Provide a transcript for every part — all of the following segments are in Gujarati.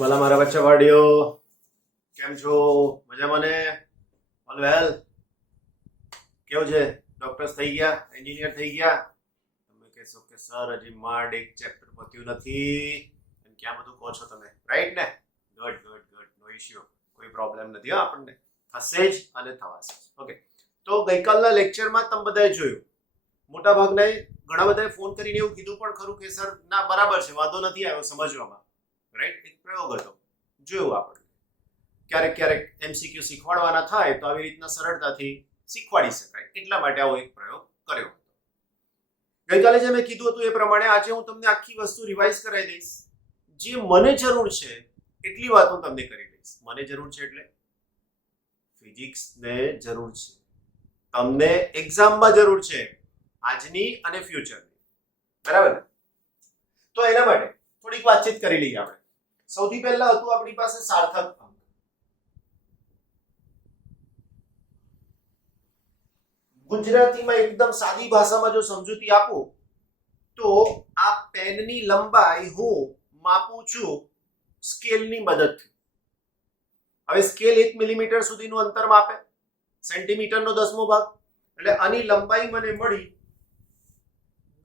ભલા મારા બચ્ચા વાડીઓ કેમ છો? મજામાં ને? All well? કેવું છે? ડોક્ટર્સ થઈ ગયા, એન્જિનિયર થઈ ગયા? તમે કહેશો કે સર હજી માંડ એક ચેપ્ટર પત્યું નથી, એમ ક્યાં બધું કહો છો તમે, રાઈટ ને? ગુડ ગુડ ગુડ, નો ઇશ્યુ, કોઈ પ્રોબ્લેમ નથી. હા, આપણને થશે જ અને થવાશે. ઓકે, તો ગઈકાલના લેક્ચરમાં તમે બધાએ જોયું, મોટા ભાગના ઘણા બધાએ ફોન કરીને એવું કીધું પણ ખરું કે સર ના બરાબર છે, વાંધો નથી આવ્યો સમજવામાં, રાઈટ? એક પ્રયોગ હતો, જોયું આપણે. ક્યારેક ક્યારેક એમસીક્યુ શીખવાડવાના થાય તો આવી રીતના સરળતાથી શીખવાડી શકાય, એટલા માટે આવો એક પ્રયોગ કર્યો હતો. ગઈકાલે જે મેં કીધું હતું એ પ્રમાણે આજે હું તમને આખી વસ્તુ રિવાઇઝ કરાવી દઈશ. જે મને જરૂર છે એટલી વાત હું તમને કરી દઈશ. મને જરૂર છે એટલે ફિઝિક્સને જરૂર છે, તમને એક્ઝામમાં જરૂર છે, આજની અને ફ્યુચરની, બરાબર ને? તો એના માટે થોડીક વાતચીત કરી લઈએ આપણે. સૌથી પહેલા હતું આપણી પાસે સાર્થક અંક. ગુજરાતીમાં એકદમ સાદી ભાષામાં જો સમજૂતી આપું તો આ પેનની લંબાઈ હું માપું છું સ્કેલની મદદથી. હવે સ્કેલ 1 મિલીમીટર સુધીનું અંતર માપે, સેન્ટીમીટરનો 10મો ભાગ, એટલે આની લંબાઈ મને મળી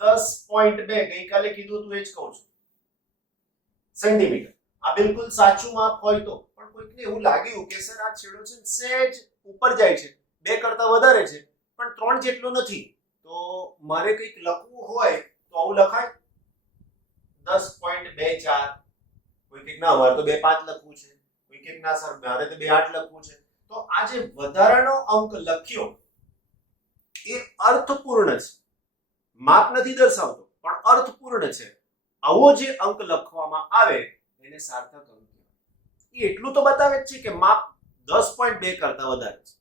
10.2. ગઈકાલે કીધું તું એ જ કહું છું, સેન્ટીમીટર. આ બિલકુલ સાચું માપ હોય તો, પણ કોઈકને એવું લાગ્યું કે સર આ છેડો છે સહેજ ઉપર જાય છે, 2 કરતા વધારે છે પણ 3 જેટલો નથી, તો મારે કંઈક લખવું હોય તો આવું લખાય 10.24. કોઈ કંઈક ના, મારે તો 2.5 લખવું છે, કોઈ કંઈક ના સર મારે તો 2.8 લખવું છે. તો આ જે વધારાનો અંક લખ્યો એ અર્થપૂર્ણ છે, માપ નથી દર્શાવતો પણ અર્થપૂર્ણ છે. આવો જે અંક લખવામાં આવે એને સાર્થક અંક કહેવાય. એ એટલું તો બતાવે જ છે કે માપ 10.2 કરતા વધારે છે,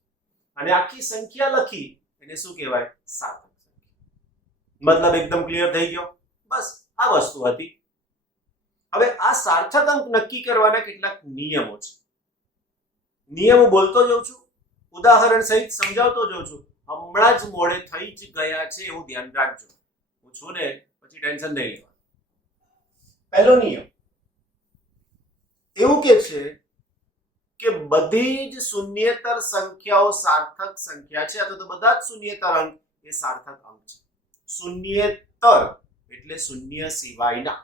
અને આખી સંખ્યા લખી એને શું કહેવાય? સાર્થક સંખ્યા. મતલબ એકદમ ક્લિયર થઈ ગયો? બસ આ વસ્તુ હતી. હવે આ સાર્થક અંક નક્કી કરવાના કેટલાક નિયમો છે. નિયમો બોલતો જાઉં છું, ઉદાહરણ સહિત સમજાવતો જાઉં છું. હમણાં જ મોડે થઈ જ ગયા છે એવું ધ્યાન રાખજો. હું છું ને, પછી ટેન્શન નહીં લેવાનું. પહેલો નિયમ એવું કે છે કે બધી જ શૂન્યેતર સંખ્યાઓ સાર્થક સંખ્યા છે, અથવા તો બધા જ શૂન્યેતર અંક એ સાર્થક અંક છે. શૂન્યેતર એટલે શૂન્ય સિવાયના,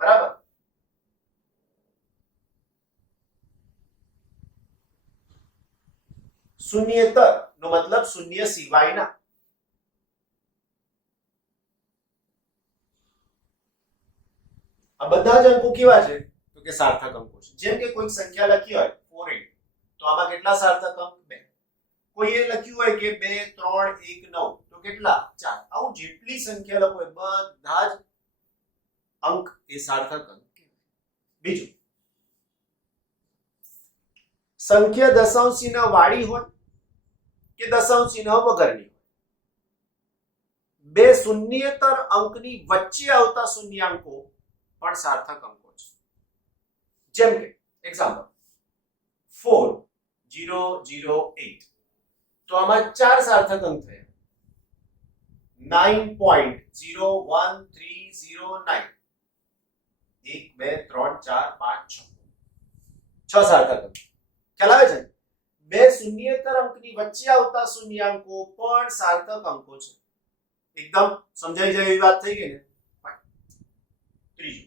બરાબર? શૂન્યેતર નો મતલબ શૂન્ય સિવાયના. આ બધા જ અંકો કેવા છે? તો કે સાર્થક અંકો છે. જેમ કે કોઈ સંખ્યા લખી હોય 48, તો આમાં કેટલા સાર્થક અંક? 2. કોઈએ લખ્યું હોય કે 2 3 1 9, તો કેટલા? 4. આવું જેટલી સંખ્યા લખો બધા જ અંક એ સાર્થક અંક કહેવાય. બીજું, સંખ્યા દશાંશ ચિહ્ન વાળી હોય કે દશાંશ ચિહ્ન વગરની હોય, બે શૂન્યેતર અંકની વચ્ચે આવતા શૂન્યાંકો પણ સાર્થક અંકો છે. જેમ કે એક્ઝામ્પલ 4008, તો આમાં 4 સાર્થક અંક થયા. 9.01309, 1 2 3 4 5 6 સાર્થક અંક. ખ્યાલ આવે છે? બે શૂન્યેતર અંકની વચ્ચે આવતા શૂન્યાંકો પણ સાર્થક અંકો છે. એકદમ સમજાઈ જાય એવી વાત થઈ ગઈ ને? ત્રીજું,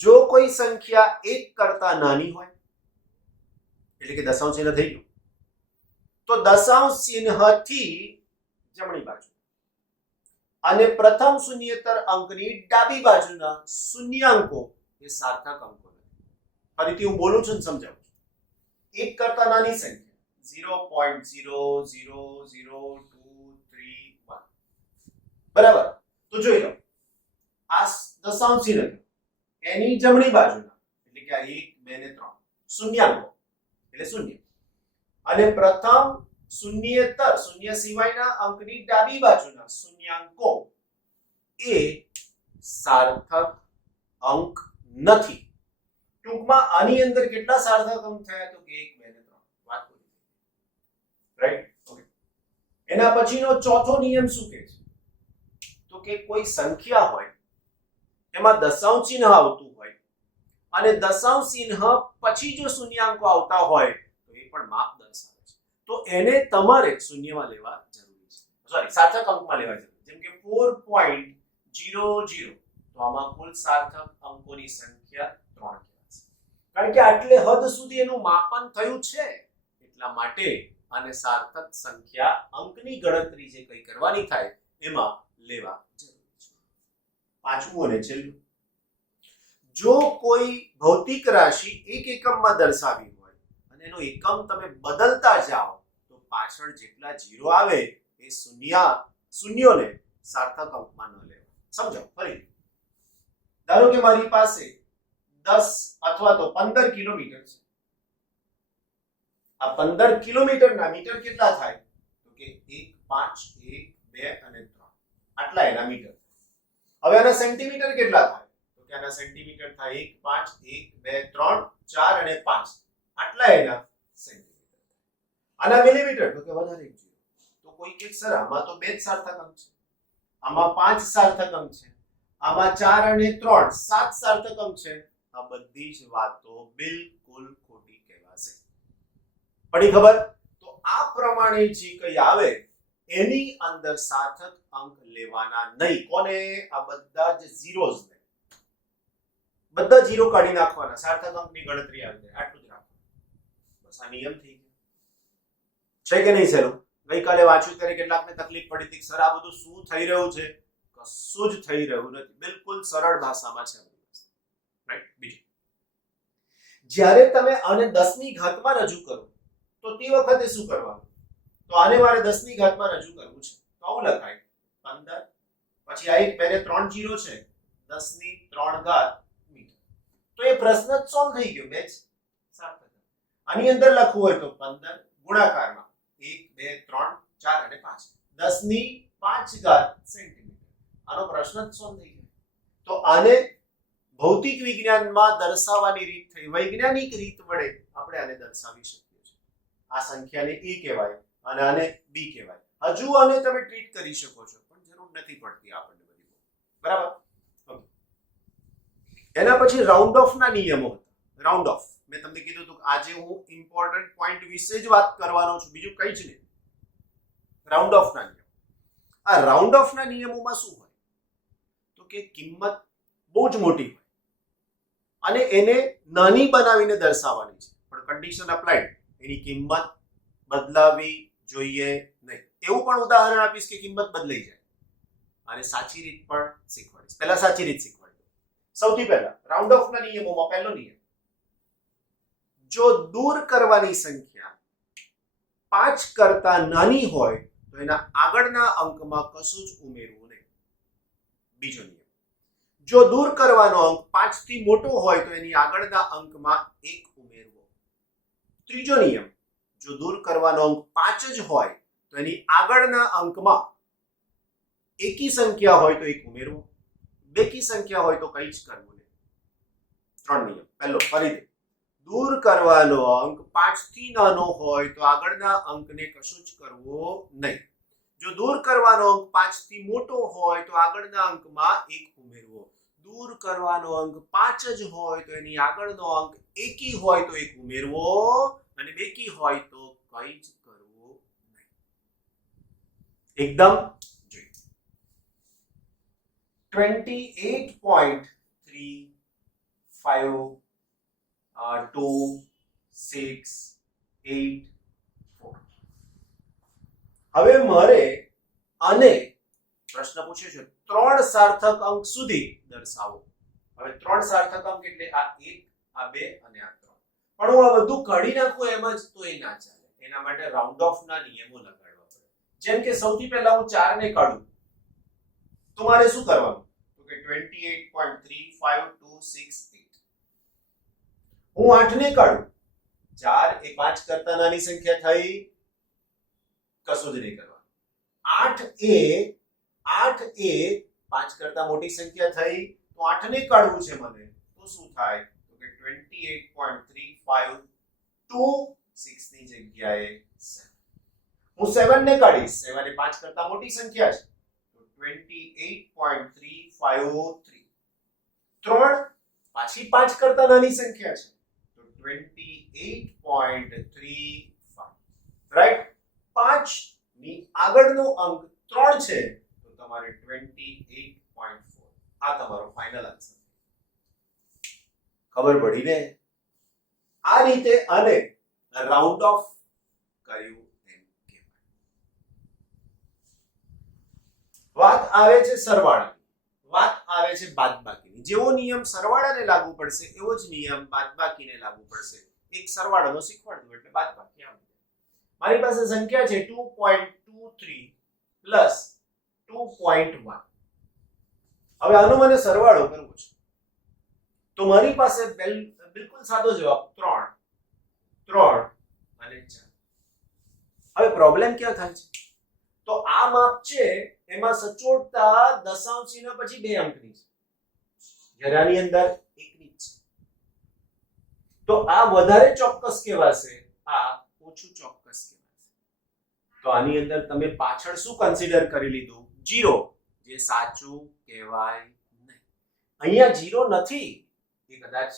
જો કોઈ સંખ્યા 1 કરતા નાની હોય, એટલે કે દશાંશ ચિહ્ન થઈ ગયું, તો દશાંશ ચિહ્નથી જમણી બાજુ અને પ્રથમ શૂન્યેતર અંકની ડાબી બાજુના શૂન્યાંકો એ સાર્થક અંકો. ફરીથી હું બોલું છું ને સમજાવું છું. 1 કરતા નાની સંખ્યા 0.000231, બરાબર? તો જોઈ લો, આ દશાંશ ચિહ્ન એની જમણી બાજુના, એટલે કે આ 1 2 ને 3 શૂન્યાંકો એટલે શૂન્ય, અને પ્રથમ શૂન્યેતર શૂન્ય સિવાયના અંકની ડાબી બાજુના શૂન્યાંકો એ સાર્થક અંક નથી. ટૂંકમાં આની અંદર કેટલા સાર્થક અંક થયા? તો કે 1 2 ને 3. વાત પૂરી, રાઈટ? ઓકે. એના પછીનો ચોથો નિયમ શું કહે છે? તો કે કોઈ સંખ્યા હોય એમાં દશાંશ ચિહ્ન આવતું હોય અને દશાંશ ચિહ્ન પછી જો શૂન્યાંકો આવતા હોય તો એ પણ માપ દર્શાવે છે. તો એને તમારે શૂન્યમાં લેવા જરૂરી છે, સોરી સાર્થક અંકમાં લેવા જરૂરી. જેમ કે 4.00 તો આમાં કુલ સાર્થક અંકોની સંખ્યા 3 કહેવાશે. કારણ કે આટલે હદ સુધી એનું માપન થયું છે એટલા માટે આને સાર્થક સંખ્યા અંકની ગણતરી જે કઈ કરવાની થાય એમાં લેવા જરૂરી છે. પાંચમું અને છેલ્લું, જો કોઈ ભૌતિક રાશિ એક એકમમાં દર્શાવી હોય અને એનો એકમ તમે બદલતા જાઓ તો પાછળ જેટલા ઝીરો આવે એ શૂન્યોને સાર્થક અંકમાં ન લેવા. સમજો ફરી. ધારો કે મારી પાસે 10 અથવા તો 15 કિલોમીટર છે. આ 15 કિલોમીટરના મીટર કેટલા થાય? તો કે 1, 5, 1, 2 અને 3 આટલા એના મીટર. હવે આના સેન્ટીમીટર કેટલા થાય? તો કે આના સેન્ટીમીટર થાય 1, 5, 1, 2, 3, 4 અને 5 આટલા એના સેન્ટીમીટર. આના મિલીમીટર તો કે વધારે એક જીરો. તો કોઈ કે સર આમાં તો બે જ સાર્થક અંક છે, આમાં 5 સાર્થક અંક છે, આમાં 4 અને 3 7 સાર્થક અંક છે. આ બધી જ વાતો બિલકુલ ખોટી કહેવાશે. પડી ખબર? તો આ પ્રમાણે જે કઈ આવે એની અંદર સાર્થક અંક લેવાના નહીં. કોને? આ બધા જ ઝીરોઝ ને બધા ઝીરો કાઢી નાખવાના, સાર્થક અંકની ગણતરી આવી જાય. આટલું જ રાખવાનું. બસ આ નિયમ થઈ ગયો છે કે નહીં? સહેલું. ગઈકાલે વાંચ્યું ત્યારે કેટલાકને તકલીફ પડી હતી, સર આ બધું શું થઈ રહ્યું છે? કશું જ થઈ રહ્યું નથી, બિલકુલ સરળ ભાષામાં છે. રાઈટ. બીજું, જ્યારે તમે આને 10 ની ઘાતમાં રજૂ કરો તો તે વખતે શું કરવાનું? તો આને મારે 10 ની ઘાતમાં રજૂ કરવું છે તો આવું લખાય 15, પછી આ એક પહેલે 3 જીરો છે, 10 ની 3 ઘાત મીટર. તો એ પ્રશ્ન જ સોલ્વ થઈ ગયો. બે જ સાર્થક. આની અંદર લખવું હોય તો 15 ગુણાકારમાં 1, 2, 3, 4 અને 5 10 ની 5 ઘાત સેન્ટીમીટર. આનો પ્રશ્ન જ સોલ્વ થઈ ગયો. તો આને ભૌતિક વિજ્ઞાનમાં દર્શાવવાની રીત થઈ, વૈજ્ઞાનિક રીત વડે આપણે આને દર્શાવી શકીએ છીએ. આ સંખ્યાને a કહેવાય અને આને b કહેવાય. હજુ આને તમે ટ્રીટ કરી શકો છો પણ જરૂર નથી પડતી આપણને બધી. બરાબર. એના પછી રાઉન્ડ ઓફ ના નિયમો હતા. રાઉન્ડ ઓફ મેં તમને કીધું હતું આજે હું ઇમ્પોર્ટન્ટ પોઈન્ટ વિશે જ વાત કરવાનો છું, બીજું કંઈ જ નહીં. રાઉન્ડ ઓફ ના નિયમ. આ રાઉન્ડ ઓફ ના નિયમોમાં શું હોય તો કે કિંમત બહુ જ મોટી હોય અને એને નાની બનાવીને દર્શાવવાની છે, પણ કન્ડિશન અપ્લાઈડ. એની કિંમત બદલાવી જોઈએ નહીં. એવું પણ ઉદાહરણ આપીશ કે કિંમત બદલાઈ જાય અને સાચી રીત પણ શીખવાડીશ. પહેલા સાચી રીત શીખવાડી દો. સૌથી પહેલા રાઉન્ડ ઓફ ના નિયમોમાં પહેલો નિયમ, જો દૂર કરવાની સંખ્યા 5 કરતા નાની હોય તો એના આગળના અંકમાં કશું જ ઉમેરવું નહીં. બીજો નિયમ, જો દૂર કરવાનો અંક 5 થી મોટો હોય તો એની આગળના અંકમાં 1 ઉમેરવો. ત્રીજો નિયમ, જો દૂર કરવાનો અંક 5 જ હોય તો એની આગળના અંકમાં એકી સંખ્યા હોય તો 1 ઉમેરવો, બેકી સંખ્યા હોય તો કંઈ જ કરવું નહીં. 3 નિયમ. પહેલો ફરીથી, દૂર કરવાનો અંક 5 થી નાનો હોય તો આગળના અંકને કશું જ કરવું નહીં. જો દૂર કરવાનો અંક 5 થી મોટો હોય તો આગળના અંકમાં 1 ઉમેરવો. દૂર કરવાનો અંક 5 જ હોય તો એની આગળનો અંક એકી હોય તો 1 ઉમેરવો અને બેકી હોય તો કંઈ જ કરવું નહીં. એકદમ જોઈએ. 28.35 2 6 8 4. હવે મારે આને પ્રશ્ન પૂછ્યો છે 3 સાર્થક અંક સુધી દર્શાવો. હવે 3 સાર્થક અંક એટલે આ 1, આ 2 અને આ 3. પણ હું આ બધું કાઢી નાખું એમ જ તો એ ના ચાલે. એના માટે રાઉન્ડ ઓફ ના નિયમો લગાડવા પડે. જેમ કે સૌથી પહેલા હું 4 ને કાઢું તો મારે શું કરવાનું? તો કે 28.3526 હું 8 ને કાઢું, 4 એ 5 કરતા નાની સંખ્યા થઈ, કશું જ નહીં કરવાનું. 8 એ 5 કરતા મોટી સંખ્યા થઈ તો 8 ને કાઢવું છે મને, તો શું થાય? તો કે 28.3526 ની જગ્યાએ 7. હું 7 ને કાઢીશ, 7 એ 5 કરતા મોટી સંખ્યા છે તો 28.353. 3 પાછી 5 કરતા નાની સંખ્યા છે તો 28.35 રાઈટ 5 ની આગળનો અંક 3 છે તો તમારે 28.4 આ તમારો ફાઇનલ આન્સર ખબર પડી ને આ રીતે અને રાઉન્ડ ઓફ કર્યું એમ કહેવાય વાત આવે છે સરવાળાની વાત આવે છે બાદબાકીની જેવો નિયમ સરવાળાને લાગુ પડશે એવો જ નિયમ બાદબાકીને લાગુ પડશે એક સરવાળાનો શીખવાડ દો એટલે બાદબાકી આવે મારી પાસે સંખ્યા છે 2.23 પ્લસ 2.1 હવે આનો મને સરવાળો કરવો છે તો મારી પાસે બિલકુલ સાદો જવાબ 3 અને 4 હવે પ્રોબ્લેમ ક્યાં થાય છે તો આ માપ છે એમાં સચોટતા દશાંશ ચિહ્ન પછી 2 અંકની છે જ્યારે આની અંદર 1 ની છે તો આ વધારે ચોક્કસ કહેવાશે આ ઓછું ચોક્કસ કહેવાશે તો આની અંદર તમે પાછળ શું કન્સિડર કરી લીધું 0 જે સાચું કહેવાય નહીં અહીંયા 0 નથી એ કદાચ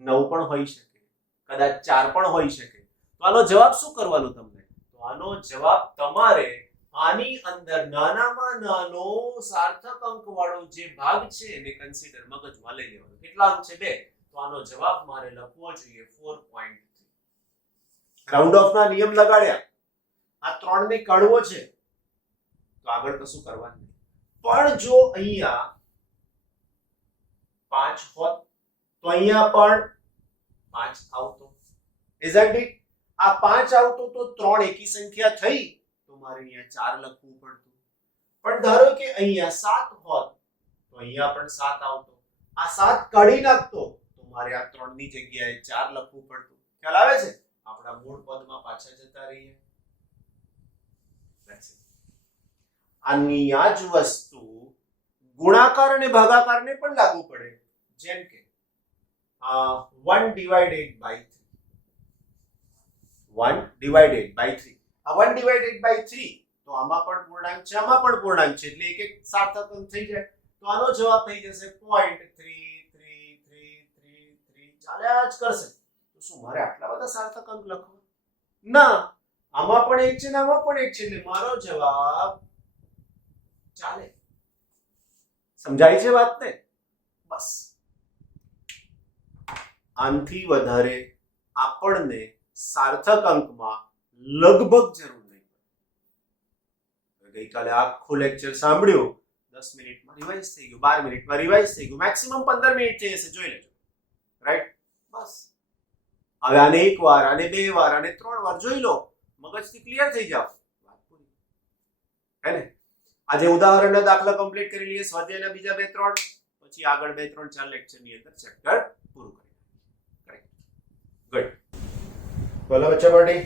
9 પણ હોઈ શકે કદાચ 4 પણ હોઈ શકે તો આનો જવાબ શું કરવાનો તમને તો આનો જવાબ તમારે આની અંદર નાનામાં નાનો સાર્થક અંક વાળો જે ભાગ છે એને કન્સિડર મગજમાં લઈ લેવાનો કેટલા અંક છે 2 તો આનો જવાબ મારે લખવો જોઈએ 4.3 રાઉન્ડ ઓફ ના નિયમ લગાડ્યા આ 3 ને કાઢવો છે તો આગળ કશું કરવાનું નહીં પણ જો અહીંયા 5 હોત તો અહીંયા પણ 5 આવતો ઇઝન્ટ ઇટ આ 5 આવતો તો 3 એકી સંખ્યા થઈ તો મારે અહીંયા 4 લખવું પડતું પણ ધારો કે અહીંયા 7 હોત તો અહીંયા પણ 7 આવતો આ 7 કાઢી નાખતો તો મારે આ 3 ની જગ્યાએ 4 લખવું પડતું ખ્યાલ આવે છે આપણા મૂળ પદમાં પાછા જતા રહીએ આની આ જ વસ્તુ ગુણાકાર અને ભાગાકારને પણ લાગુ પડે જેમ કે 1 divided by 3 1 divided by 3 આ 1 divided by 3 તો આમાં પણ પૂર્ણાંક છે આમાં પણ પૂર્ણાંક છે એટલે એક એક સાર્થક અંક થઈ જાય તો આનો જવાબ થઈ જશે 0.3333 ચાલ્યા જ કરશે તો શું મારે આટલા બધા સાર્થક અંક લખવા ના આમાં પણ એક છે ને આમાં પણ એક છે એટલે મારો જવાબ ચાલે સમજાય છે વાત ને બસ આનથી વધારે આપણને સાર્થક અંકમાં લગભગ જરૂર નહીં પડે ગઈકાલે આખું લેક્ચર સાંભળ્યું 10 મિનિટમાં રિવાઇઝ થઈ ગયું 12 મિનિટમાં રિવાઇઝ થઈ ગયું મેક્સિમમ 15 મિનિટ થઈ જશે જોઈ લેજો રાઈટ બસ હવે આને એક વાર આને 2 વાર આને 3 વાર જોઈ લો મગજથી ક્લિયર થઈ જાવ વાત પૂરી હે ને આજે ઉદાહરણના દાખલા કમ્પ્લીટ કરી લઈએ સ્વાધ્યાયના બીજા 2-3 પછી આગળ 2-3-4 લેક્ચરની અંદર ચેપ્ટર પૂરું કરીએ ગુડ બોલો બચ્ચા માટે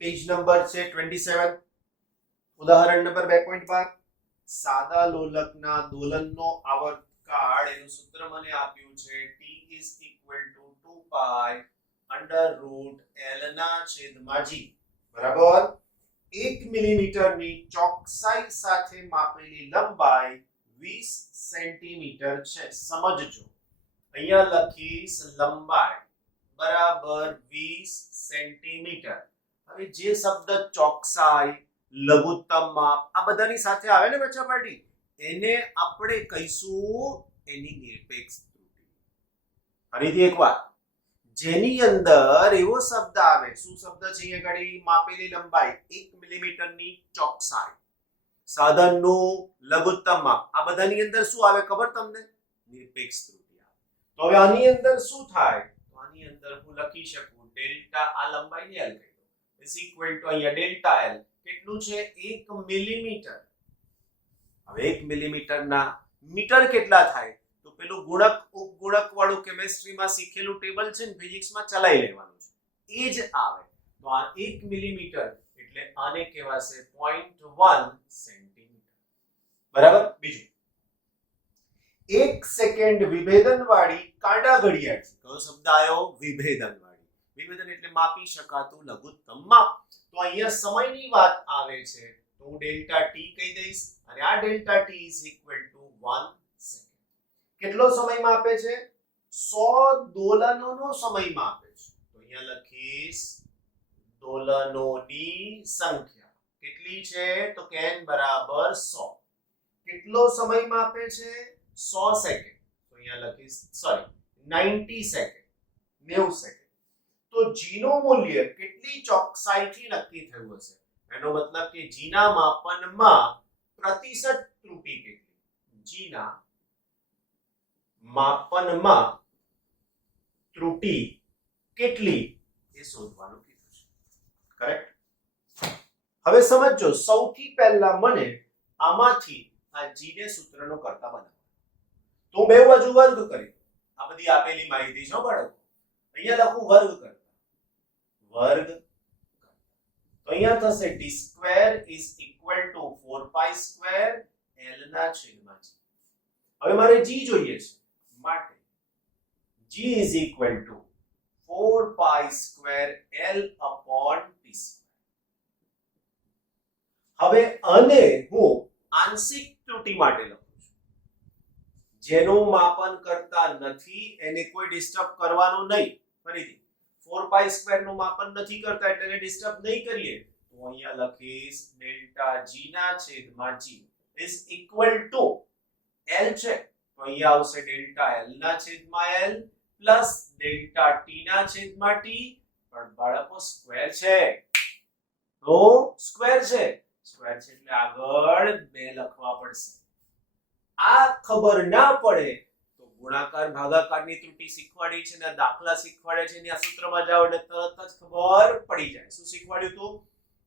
પેજ નંબર છે 27 ઉદાહરણ નંબર 2.12 સાદા લોલકના દોલનનો આવર્તકાળ એનું સૂત્ર મને આપ્યું છે t = 2 pi √l ના છેદમાં g બરાબર 1 મિલીમીટરની ચોકસાઈ સાથે માપેલી લંબાઈ 20 સેન્ટીમીટર છે સમજજો અહીંયા લખીશ લંબાઈ બરાબર 20 સેન્ટીમીટર હવે જે શબ્દ ચોકસાઈ લઘુત્તમ માપ આ બધાની સાથે આવે ને બચ્ચા પાર્ટી એને આપણે કહીશું એની નિરપેક્ષ ત્રુટિ ફરીથી એકવાર જેની અંદર એવો શબ્દ આવે શું શબ્દ છે અહીંયા ગાડી માપેલી લંબાઈ 1 મિલીમીટરની ચોકસાઈ સાધનનું લઘુત્તમ માપ આ બધાની અંદર શું આવે ખબર તમને નિરપેક્ષ ત્રુટિ આવે તો હવે આની અંદર શું થાય તો આની અંદર હું લખી શકું ડેલ્ટા આ લંબાઈને l કહી દો ઇઝ ઇક્વલ ટુ અહીંયા ડેલ્ટા l કેટલું છે 1 મિલીમીટર હવે 1 મિલીમીટરના મીટર કેટલા થાય તો પેલું ગુણક ઉપગુણક વાળું કેમિસ્ટ્રીમાં શીખેલું ટેબલ છે ને ફિઝિક્સમાં ચલાવી લેવાનું છે એ જ આવે તો આ 1 મિલીમીટર એટલે આને કહેવાશે 0.1 સેન્ટીમીટર બરાબર બીજું 1 સેકન્ડ વિભેદન વાળી કાંડા ઘડિયાળ કયો શબ્દ આવ્યો વિભેદન વાળી વિભેદન એટલે માપી શકાતું લઘુત્તમ માપ તો અહીંયા સમયની વાત આવે છે તો હું ડેલ્ટા t કહી દઈશ અને આ ડેલ્ટા t = 1 સેકન્ડ કેટલો સમય માપે છે 100 દોલનોનો સમય માપે છે. તો અહીંયા લખીશ દોલનોની સંખ્યા કેટલી છે તો કે n બરાબર 100. કેટલો સમય માપે છે 100 સેકન્ડ. તો અહીંયા લખીશ 90 સેકન્ડ 90 સેકન્ડ. તો g નું મૂલ્ય કેટલી ચોકસાઈથી નક્કી થયું હશે? એનો મતલબ કે g ના માપનમાં પ્રતિશત ત્રુટિ કેટલી? g ના માપનમાં ત્રુટિ કેટલી એ શોધવાનું કીધું છે. કરેક્ટ? હવે સમજો, સૌથી પહેલા મને આમાંથી આ g ને સૂત્રનો કર્તા બનાવો. તો બે બાજુ વર્ગ કરી. આ બધી આપેલી માહિતી છે બાળકો. અહીંયા લખું વર્ગ કરતા. વર્ગ તો અહીંયા થશે d square is equal two 4 pi square l ના છેદમાં g. હવે મારે g જોઈએ છે માટે g is equal two 4 pi square l upon t square. હવે આને હું આંશિક ત્રુટિ માટે લખું છું. જેનું માપન કરતા નથી એને કોઈ ડિસ્ટર્બ કરવાનું નહીં. ફરીથી 4 પાઈ સ્ક્વેર નું માપન નથી કરતા એટલે ડિસ્ટર્બ નહીં કરીએ. તો અહીંયા લખીશ ડેલ્ટા g ના છેદમાં g is equal two l છે તો અહીંયા આવશે ડેલ્ટા l ના છેદમાં l પ્લસ ડેલ્ટા t ના છેદમાં t. પણ બાળકો સ્ક્વેર છે તો સ્ક્વેર છે એટલે આગળ 2 લખવા પડશે. આ ખબર ના પડે તો ગુણાકાર ભાગાકારની ત્રુટિ શીખવાડી છે ને દાખલા શીખવાડે છે ને આ સૂત્રમાં જાવ એટલે તરત જ ખબર પડી જાય. શું શીખવાડ્યું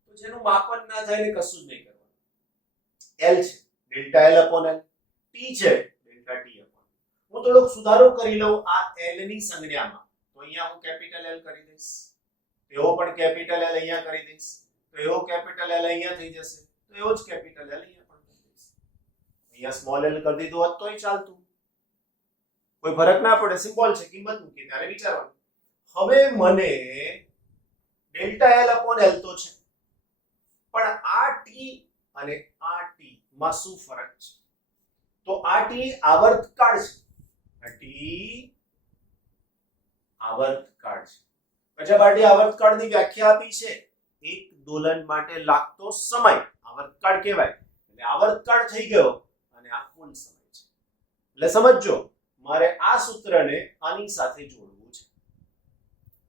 તો જેનું માપન ના થાય ને કશું જ નહીં કરવાનું. l છે delta l upon l, t છે ડેલ્ટા t અપોન. હું થોડોક સુધારો કરી લઉં આ l ની સંજ્ઞામાં. તો અહીંયા હું કેપિટલ L કરી દઈશ, એવો પણ કેપિટલ L અહીંયા કરી દઈશ, તો એવો કેપિટલ L અહીંયા થઈ જશે, તો એવો જ કેપિટલ L અહીંયા પણ થઈ જશે. અહીંયા સ્મોલ l કરી દીધું હોત તોય ચાલતું, કોઈ ફરક ના પડે. સિમ્બોલ છે, કિંમત મૂકી ત્યારે વિચારવાનું. હવે મને ડેલ્ટા l અપોન l તો છે, પણ આ t અને આ t માં શું ફરક છે? તો આ t આવર્તકાળ છે, આ t આવર્તકાળ છે. પછી બાટી આવર્તકાળની વ્યાખ્યા આપી છે, એક દોલન માટે લાગતો સમય આવર્તકાળ કહેવાય. એટલે આવર્તકાળ થઈ ગયો અને આ કુલ સમય છે. એટલે સમજજો, મારે આ સૂત્રને આની સાથે જોડવું છે.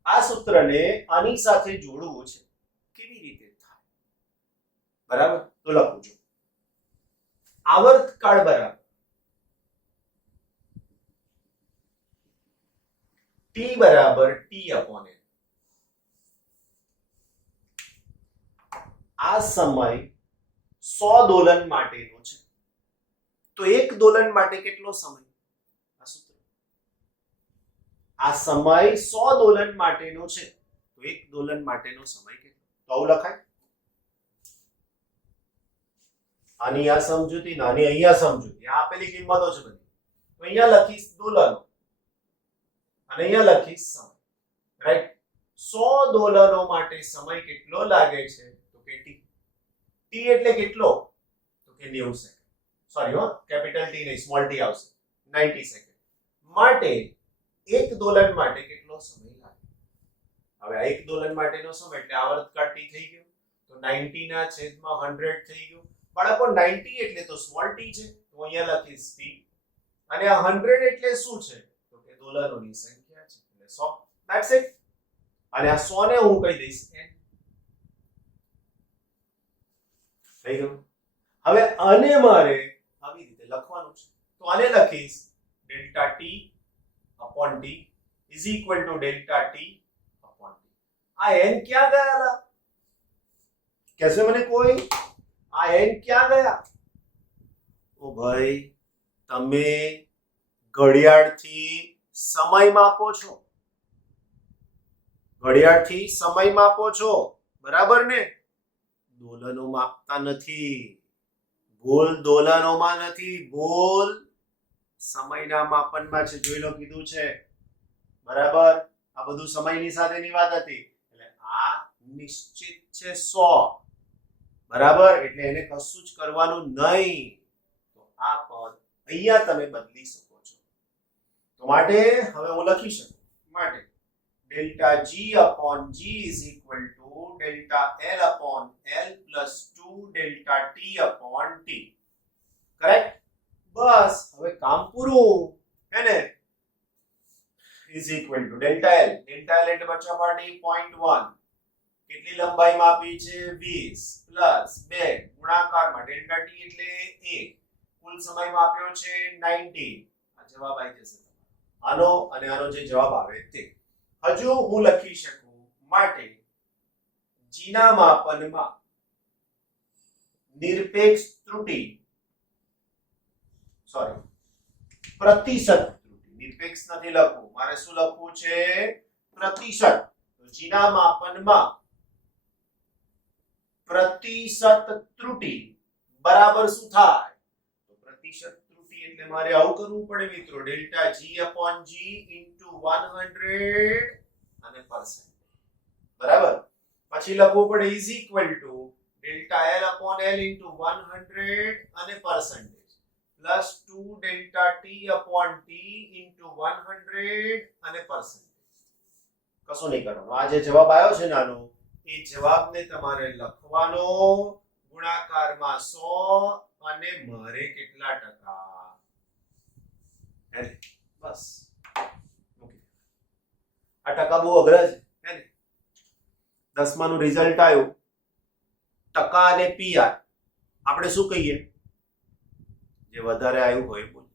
આ સૂત્રને આની સાથે જોડવું છે. કેવી રીતે થાય? બરાબર, તો લખું છું. આવર્તકાળ બરાબર t બરાબર t અપોન n. આ સમય 100 દોલન માટેનો છે, તો એક દોલન માટે કેટલો સમય? આ સૂત્ર. આ સમય 100 દોલન માટેનો છે, તો એક દોલન માટેનો સમય કેટલો? તો આવું લખાય. આની આ સમજૂતી, નાની અહીંયા સમજૂતી, આ આપેલી કિંમતો છે બધી. તો અહીંયા લખીશ દોલનો અને અહીંયા લખીશ સમય. રાઈટ? 100 દોલનો માટે સમય કેટલો લાગે છે? તો કે t. t એટલે કેટલો? તો કે 90 સેકન્ડ. સોરી કેપિટલ T નહીં, સ્મોલ t આવશે. 90 સેકન્ડ માટે એક દોલન માટે કેટલો સમય લાગે? હવે આ એક દોલન માટેનો સમય એટલે આવર્તકાળ t થઈ ગયો, તો 90 ના છેદમાં 100 થઈ ગયું. બાળકો 90 એટલે તો સ્મોલ t છે, તો અહીંયા લખીશ t. અને આ 100 એટલે શું છે? તો કે દોલનોની સંખ્યા છે, એટલે 100. That's it. અને આ 100 ને હું કહી દઈશ n. થઈ ગયું. હવે આને મારે આવી રીતે લખવાનું છે, તો આને લખીશ delta t upon t is equal to delta t upon t. આ n ક્યાં ગયા? કહેશે મને કોઈ, આ n ક્યાં ગયા? ઓ ભાઈ, તમે ઘડિયાળથી સમય માપો છો, ઘડિયાળથી સમય માપો છો, બરાબર ને? દોલનો માપતા નથી. ભૂલ દોલનોમાં નથી, ભૂલ સમયના માપનમાં છે. જોઈ લો, કીધું છે. બરાબર, આ બધું સમયની સાથેની વાત હતી. એટલે આ નિશ્ચિત છે 100. બરાબર, એટલે એને કશું જ કરવાનું નહીં. તો આ પદ અહીંયા તમે બદલી શકો છો. તો તો માટે હવે હું લખી શકું માટે delta G upon G is equal to delta L upon L plus 2 delta T upon T. Correct? બસ હવે કામ પૂરું હે ને. Is equal to delta L એટલે બચ્ચા પાર્ટી 0.1 કેટલી લંબાઈ માપી છે 20 પ્લસ 2 ગુણાકારમાં ડેલ્ટા ટી એટલે 1 કુલ સમય માપ્યો છે 90. આ જવાબ આવી જશે આનો અને આનો જે જવાબ આવે તે. હજુ હું લખી શકું માટે g ના માપનમાં નિરપેક્ષ ત્રુટિ પ્રતિશત ત્રુટિ નિરપેક્ષ નથી લખવું મારે શું લખવું છે પ્રતિશત. તો g ના માપનમાં પ્રતિશત ત્રુટિ બરાબર શું થાય તો પ્રતિશત ત્રુટિ એટલે મારે આવું કરવું પડે મિત્રો delta g upon g into 100 અને percent બરાબર. પછી લખવું પડે is equal to delta l upon l into 100 અને percentage plus 2 delta t upon t into 100 અને percentage. કશું નહીં કરવાનું. આ જે જવાબ આવ્યો છે નાનો એ જવાબને તમારે લખવાનો ગુણાકારમાં 100 અને મારે કેટલા ટકા હે બસ. આ ટકા બહુ અઘરા છે હે ને. 10મા નું રિઝલ્ટ આવ્યું ટકા અને પીઆર આપણે શું કહીએ જે વધારે આવ્યું હોય બોલ.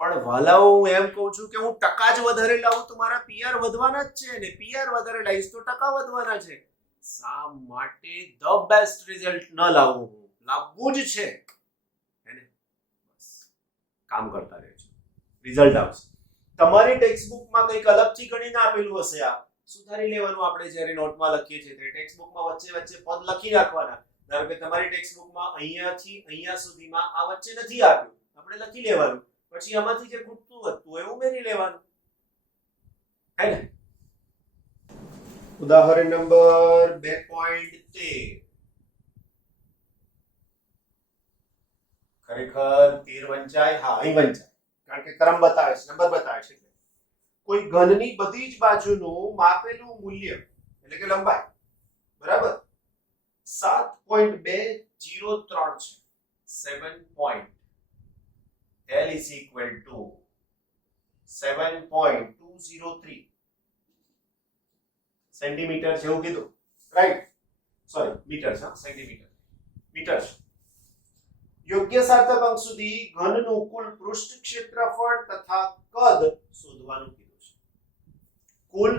પણ વાલાઓ હું એમ કહું છું કે હું ટકા જ વધારે લાવું તો મારા પીઆર વધવાના જ છે ને પીઆર વધારે લાવીશ તો ટકા વધવાના છે. શા માટે ધ બેસ્ટ રિઝલ્ટ ન લાવવું લાવવું જ છે હે ને. બસ કામ કરતા રહેજો રિઝલ્ટ આવશે. તમારી ટેક્સ્ટબુકમાં કંઈક અલગથી ગણીને આપેલું હશે આ સુધારી લેવાનું. આપણે જ્યારે નોટમાં લખીએ છીએ તે ટેક્સ્ટબુકમાં વચ્ચે વચ્ચે પદ લખી રાખવાના. ધારો કે તમારી ટેક્સ્ટબુકમાં અહીંયાથી અહીંયા સુધીમાં આ વચ્ચે નથી આપ્યું આપણે લખી લેવાનું. પછી આમાંથી જે ખૂટતું વધતું એ ઉમેરી લેવાનું હે ને. ઉદાહરણ નંબર 2.13 ખરેખર 13 વંચાય. હા અહીં વંચાય કારણ કે ક્રમ બતાવે છે નંબર બતાવે છે. કોઈ ઘનની બધી જ બાજુનું માપેલું મૂલ્ય એટલે કે લંબાઈ બરાબર 7.203 છે. 7. L is equal to 7.203 centimetre છે એવું કીધું રાઈટ. સોરી મીટર છે સેન્ટીમીટર મીટર છે. યોગ્ય સાર્થક અંક સુધી ઘનનું કુલ પૃષ્ઠ ક્ષેત્રફળ તથા કદ શોધવાનું કીધું છે. કુલ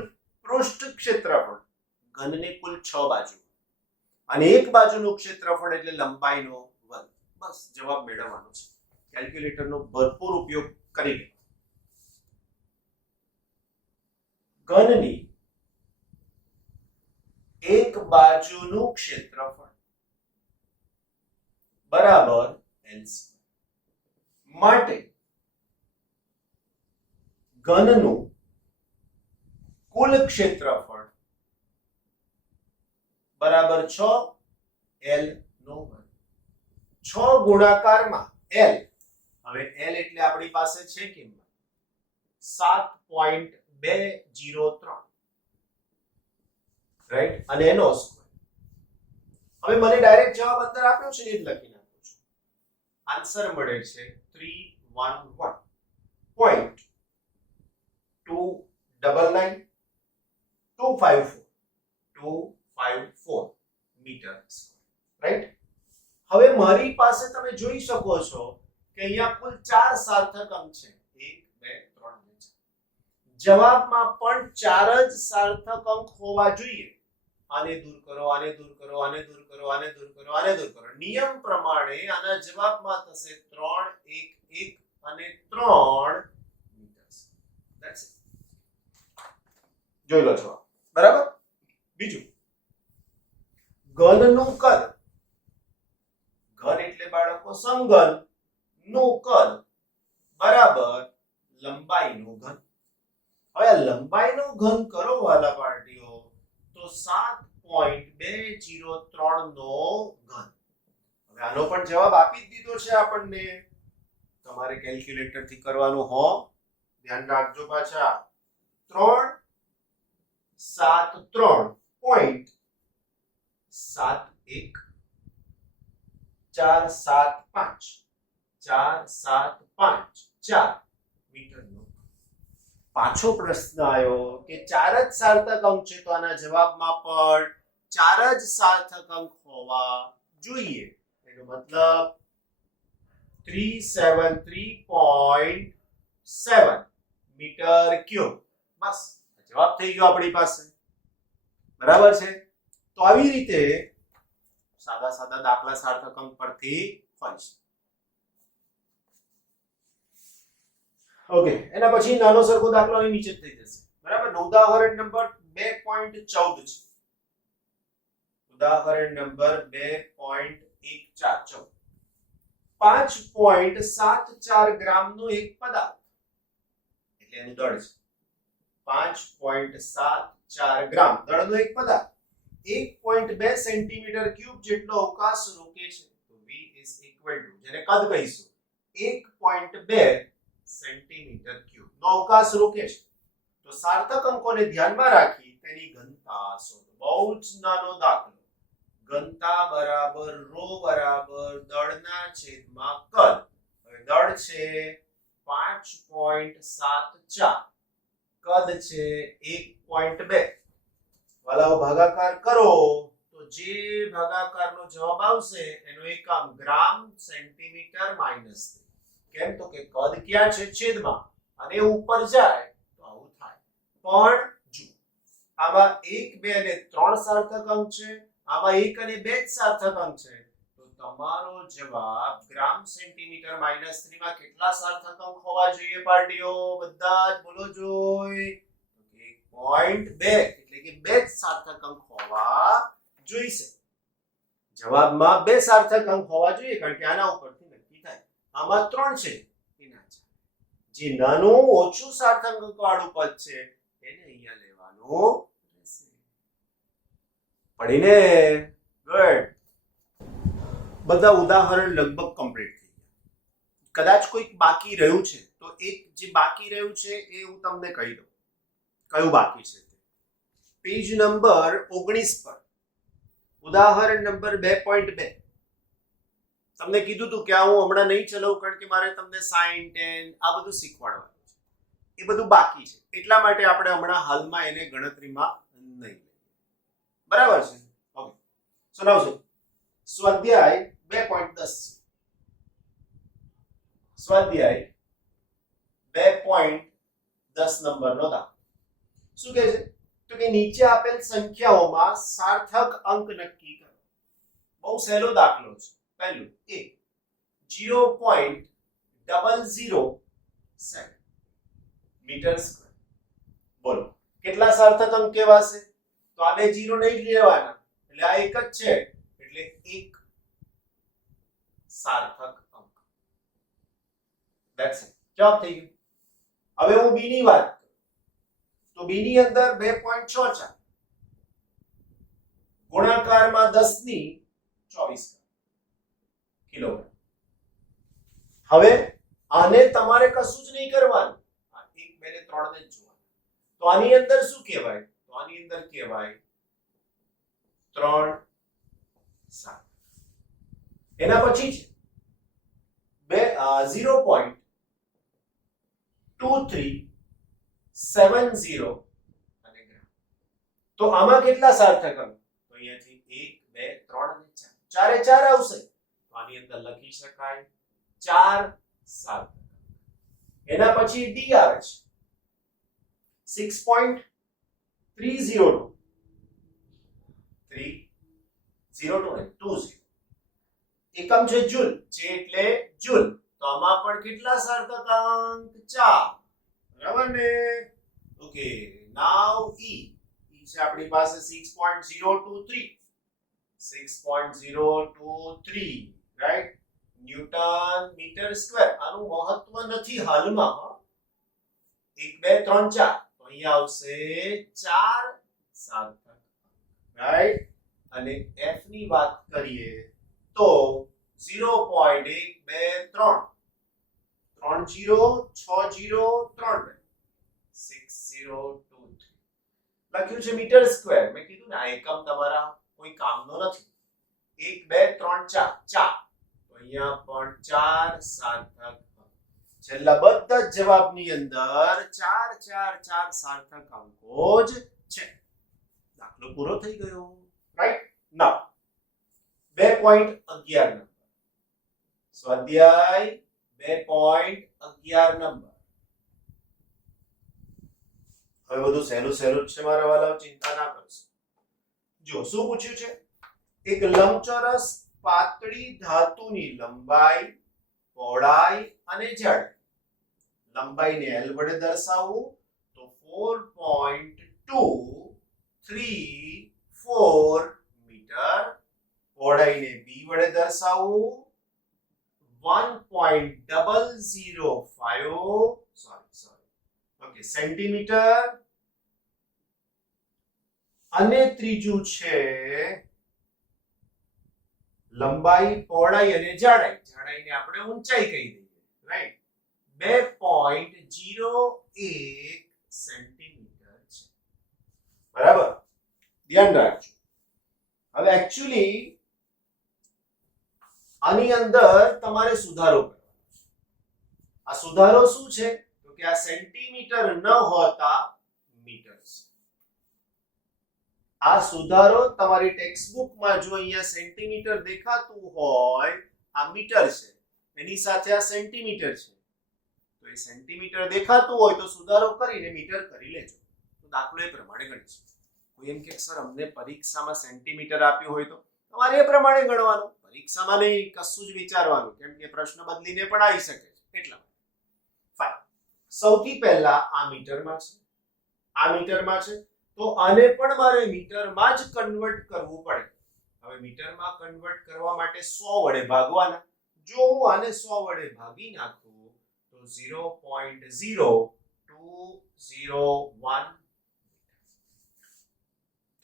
પૃષ્ઠ ક્ષેત્રફળ ઘનને કુલ 6 બાજુ અને એક બાજુનું ક્ષેત્રફળ એટલે લંબાઈનો વર્ગ. બસ જવાબ મેળવવાનો છે. કેલ્ક્યુલેટરનો ભરપૂર ઉપયોગ કરી લે. ઘનની એક બાજુનું ક્ષેત્રફળ બરાબર L માટે ઘનનું કુલ ક્ષેત્રફળ બરાબર 6 L નો વર્ગ. 6 ગુણાકારમાં L. હવે L એટલે આપણી પાસે છે કિંમત 7.203 રાઈટ અને એનો સ્ક્વેર. હવે મને ડાયરેક્ટ જવાબ અંદર આપ્યો છે ને એ લખી નાખું છું. આન્સર મળે છે 311.299.254 મીટર સ્ક્વેર રાઈટ. હવે મારી પાસે તમે જોઈ શકો છો કે અહીંયા કુલ 4 સાર્થક અંક છે 1 2 3 અને 4. જવાબમાં પણ 4 જ સાર્થક અંક હોવા જોઈએ. આને દૂર કરો આને દૂર કરો આને દૂર કરો આને દૂર કરો આને દૂર કરો. નિયમ પ્રમાણે આના જવાબમાં થશે 3 1 1 અને 3 મીટર. That's it. જોઈ લો જવાબ બરાબર. બીજું ઘનનું કદ. ઘન એટલે બાળકો સમઘન નું કદ બરાબર લંબાઈનું ઘન. હવે લંબાઈનું ઘન કરો વાલા પાર્ટીઓ તો 7.203 નો ઘન. હવે આનો પણ જવાબ આપી જ દીધો છે આપણને. તમારે કેલ્ક્યુલેટર થી કરવાનું હો ધ્યાન રાખજો પાછા 3 7 3 પોઈન્ટ 7 1 4 7 5 4 7 5 4 મીટરનો પાછો પ્રશ્ન આવ્યો કે ચાર જ સાર્થક અંક છે તો આના જવાબમાં પણ ચાર જ સાર્થક અંક હોવા જોઈએ એનો મતલબ 373.7 મીટર ક્યુબ બસ જવાબ થઈ ગયો આપણી પાસે બરાબર છે તો આવી રીતે સાદા સાદા દાખલા સાર્થક અંક પરથી હોય છે ઓકે એના પછી નાનો સરખો દાખલો અહીં નીચે થઈ જશે બરાબર ઉદાહરણ નંબર 2.14 છે ઉદાહરણ નંબર 2.14 5.74 ગ્રામનો એક પદાર્થ એટલે એનું દળ છે 5.74 ગ્રામ દળનો એક પદાર્થ 1.2 સેન્ટીમીટર ક્યુબ જેટલો અવકાશ રોકે છે તો v is equal to જેને કદ કહીશું 1.2 સેન્ટીમીટર ક્યુબ નો અવકાશ રોકે છે તો સાર્થક અંકોને ધ્યાનમાં રાખી તેની ઘનતા શોધો બહુ જ નાનો દાખલો ઘનતા બરાબર રો બરાબર દળના છેદમાં કદ હવે દળ છે 5.74 કદ છે 1.2 વાલાઓ ભાગાકાર કરો તો જે ભાગાકારનો જવાબ આવશે એનો એકમ ગ્રામ સેન્ટીમીટર માઈનસ કેમ તો કે કદ ક્યાં છે છેદમાં અને ઉપર જાય તો આવું થાય પણ જો આમાં 1 2 અને 3 સાર્થક અંક છે આમાં 1 અને 2 જ સાર્થક અંક છે તો તમારો જવાબ ગ્રામ સેન્ટીમીટર માઈનસ 3 માં કેટલા સાર્થક અંક હોવા જોઈએ પાર્ટીઓ બધા જ બોલો જોઈ 1.2 એટલે કે 2 જ સાર્થક અંક હોવા જોઈશે જવાબમાં 2 સાર્થક અંક હોવા જોઈએ કારણ કે આના ઉપરથી નક્કી થાય આમાં 3 છે એના જે નાનું ઓછું સાર્થક અંક વાળું પદ છે એને અહીંયા લેવાનું રહેશે પડીને ગુડ બધા ઉદાહરણ લગભગ કમ્પ્લીટ થઈ ગયા કદાચ કોઈક બાકી રહ્યું છે તો એક જે બાકી રહ્યું છે એ હું તમને કહી દઉં કયું બાકી છે પેજ નંબર 19 પર ઉદાહરણ નંબર 2.2 તમને કીધું હતું કે હું હમણાં નહીં ચલાવું કારણ કે મારે તમને sin tan આ બધું શીખવાડવાનું છે એ બધું બાકી છે એટલા માટે આપણે હમણાં હાલમાં એને ગણતરીમાં નહીં લઈએ બરાબર છે ઓકે સુનાવજો સ્વાધ્યાય 2.10 સ્વાધ્યાય 2.10 નંબરનો દાખલો શું કહે છે તો કે નીચે આપેલ સંખ્યાઓમાં સાર્થક અંક નક્કી કરો બહુ સહેલો દાખલો છે પહેલું a 0.007 મીટર સ્ક્વેર બોલો કેટલા સાર્થક અંક કહેવાશે તો આ બે 0 નહીં લેવાના એટલે આ એક જ છે એટલે એક સાર્થક અંક ધેટ્સ ઇટ જવાબ થઈ ગયો હવે હું b ની વાત તો b ની અંદર 2.64 ગુણાકારમાં 10 ની 24 કિલોગ્રામ હવે આને તમારે કશું જ નહીં કરવાનું આ 1 2 ને 3 ને જ જોવાનું તો આની અંદર શું કહેવાય તો આની અંદર કહેવાય 3 7 એના પછી છે 0.2370 અને ગ્રામ તો આમાં કેટલા સાર્થક અંક તો અહીંયાથી 1 2 3 અને 4 ચારે ચાર આવશે તો આની અંદર લખી શકાય 4 સાર્થક એના પછી d આવે છે 6.302 302 એકમ છે જૂલ છે એટલે જૂલ તો આમાં પણ કેટલા સાર્થક અંક 4 બરાબર ને ઓકે નાઉ e છે આપણી પાસે 6.023 રાઈટ ન્યૂટન મીટર સ્ક્વેર આનું મહત્વ નથી હાલમાં 1 2 3 4 તો અહીંયા આવશે 4 સાર્થક રાઈટ અને f ની વાત કરીએ તો 0.123 3 3 0 6 0 3 6023 લખ્યું છે મીટર સ્ક્વેર. મેં કીધું ને આ એકમ તમારા કોઈ કામનો નથી. 1 2 3 4 4 તો અહીંયા પણ 4 સાર્થક. છેલ્લા બધા જ જવાબની અંદર 4 4 4 સાર્થક અંકો જ છે. દાખલો પૂરો થઈ ગયો. રાઈટ. નાઉ 2.11 નંબર સ્વાધ્યાય 2.11 નંબર. હવે બધું સહેલું સહેલું જ છે મારા વાલાઓ, ચિંતા ના કરશો. જો શું પૂછ્યું છે? એક લંબચોરસ પાતળી ધાતુની લંબાઈ, પહોળાઈ અને જાડાઈ. લંબાઈને L વડે દર્શાવવું તો 4.234 મીટર. પહોળાઈને B વડે દર્શાવવું 1.005 સેન્ટીમીટર. અને ત્રીજું છે લંબાઈ, પહોળાઈ અને જાડાઈ. જાડાઈને આપણે ઊંચાઈ કહી દઈએ. રાઈટ. 2.01 સેન્ટીમીટર છે. બરાબર, ધ્યાન રાખજો. હવે એક્ચ્યુઅલી આની અંદર તમારે સુધારો કરવાનો છે. આ સુધારો શું છે? તો કે આ સેન્ટીમીટર ન હોતા મીટર છે. આ સુધારો તમારી ટેક્સ્ટબુકમાં જો અહીંયા સેન્ટીમીટર દેખાતું હોય, આ મીટર છે, એની સાથે આ સેન્ટીમીટર છે, તો એ સેન્ટીમીટર દેખાતું હોય તો સુધારો કરીને મીટર કરી લેજો. તો દાખલો એ પ્રમાણે ગણીશું. કોઈ એમ કે સર અમને પરીક્ષામાં સેન્ટીમીટર આપ્યું હોય તો તમારે એ પ્રમાણે ગણવાનું. પરીક્ષામાં નહીં કશું જ વિચારવાનું, કેમ કે પ્રશ્ન બદલીને પણ આવી શકે છે. એટલા ફાઇન. સૌથી પહેલા આ મીટરમાં છે, આ મીટરમાં છે, તો આને પણ મારે મીટરમાં જ કન્વર્ટ કરવું પડે. હવે મીટરમાં કન્વર્ટ કરવા માટે 100 વડે ભાગવાના. જો હું આને 100 વડે ભાગી નાખું તો 0.0201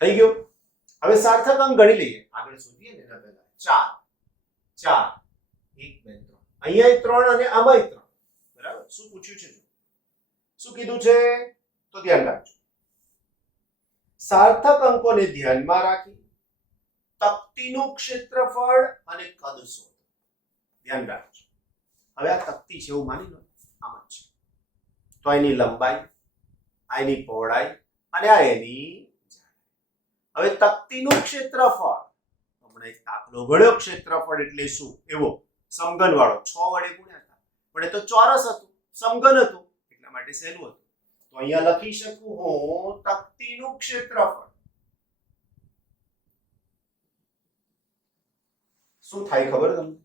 થઈ ગયો. હવે સાર્થક અંક ગણી લઈએ. આગળ શોધીએ ને એના પહેલા 4 1 2 3 અહીંયા 3 અને આમાં 3. બરાબર. શું પૂછ્યું છે? શું કીધું છે? તો ધ્યાન રાખજો. સાર્થક અંકોને ધ્યાનમાં રાખી તકતીનું ક્ષેત્રફળ અને કદ શોધો. ધ્યાન રાખજો. હવે આ તકતી છે એવું માની લો, આમ જ છે. તો એની લંબાઈ, આ એની પહોળાઈ અને આ એની જાડાઈ. હવે તકતીનું ક્ષેત્રફળ, હમણાં એક દાખલો ગણ્યો, ક્ષેત્રફળ એટલે શું? એવો સમઘન વાળો 6 વડે ગુણ્યા હતા, પણ એ તો ચોરસ હતું, સમઘન હતું, એટલા માટે સહેલું હતું. તો અહીંયા લખી શકું હું તકતીનું ક્ષેત્રફળ. શું થાય ખબર તમને?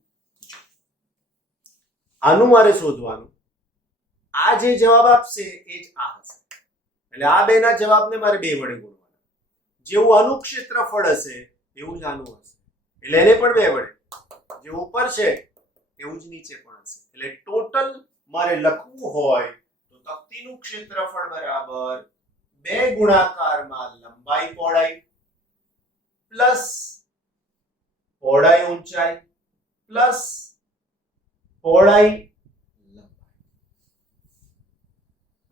આનું મારે શોધવાનું. આ જે જવાબ આપશે એ જ આ હશે. એટલે આ બેના જવાબને મારે 2 વડે ગુણવાના. જેવું આનું ક્ષેત્રફળ હશે એવું જ આનું હશે, એટલે એને પણ 2 વડે. જે ઉપર છે એવું જ નીચે પણ હશે. એટલે ટોટલ મારે લખવું હોય તો તકતીનું ક્ષેત્રફળ બરાબર 2 ગુણાકારમાં લંબાઈ પહોળાઈ પ્લસ પહોળાઈ ઊંચાઈ પ્લસ પહોળાઈ લંબાઈ.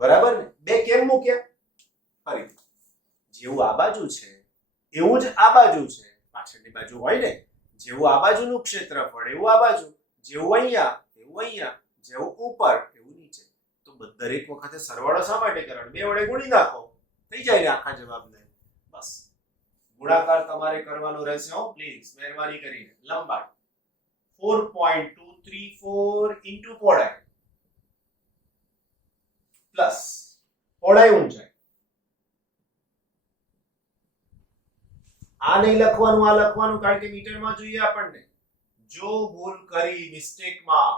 બરાબર ને? 2 કેમ મૂક્યા? ફરીથી જેવું આ બાજુ છે એવું જ આ બાજુ છે. પાછળની બાજુ હોય ને, જેવું આ બાજુનું ક્ષેત્રફળ એવું આ બાજુ, જેવું અહીંયા એવું અહીંયા, જેવું ઉપર એવું નીચે. તો દરેક વખતે સરવાળો શા માટે કરવાનો? 2 વડે ગુણી નાખો, થઈ જાય ને આખા જવાબને. બસ ગુણાકાર તમારે કરવાનો રહેશે હો, પ્લીઝ મહેરબાની કરીને. લંબાઈ 4.234 ઇન્ટુ પહોળાઈ પ્લસ પહોળાઈ ઊંચાઈ. આ નહીં લખવાનું, આ લખવાનું, કારણ કે મીટરમાં જોઈએ આપણને. જો ભૂલ કરી મિસ્ટેકમાં,